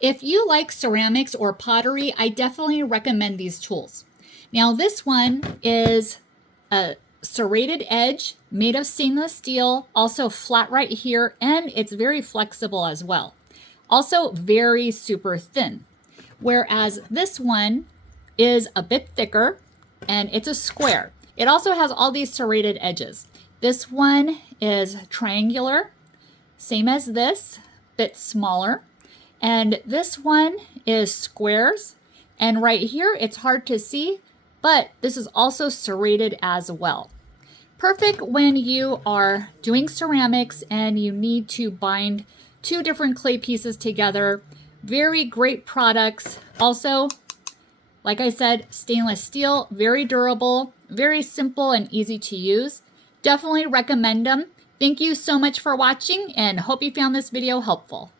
If you like ceramics or pottery, I definitely recommend these tools. Now, this one is a serrated edge made of stainless steel, also flat right here, and it's very flexible as well. Also very super thin. Whereas this one is a bit thicker and it's a square. It also has all these serrated edges. This one is triangular, same as this, bit smaller. And this one is squares. And right here, it's hard to see, but this is also serrated as well. Perfect when you are doing ceramics and you need to bind two different clay pieces together. Very great products. Also, like I said, stainless steel, very durable, very simple and easy to use. Definitely recommend them. Thank you so much for watching and hope you found this video helpful.